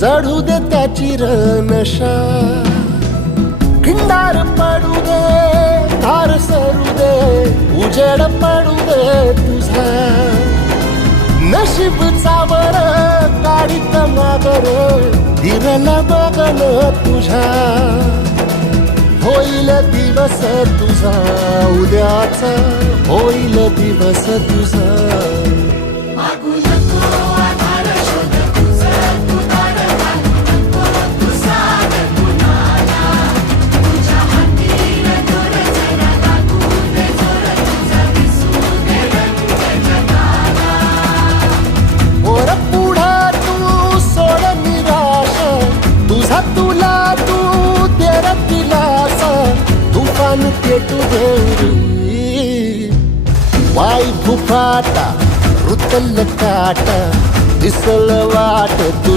चढू दे त्याची नशा, खिंडार पडू दे, धार सरू दे, उजेड पडू दे तुझा. नशीब चावर काढीत मागर, दिरल बघन तुझ्या. होईल दिवस तुझा उद्याचा, होईल दिवस तुझा. तुला तू तेरा दिलासा, तुफान पेटू दे. वाई फुफाटा रुतल काटा, दिसल वाट तुझ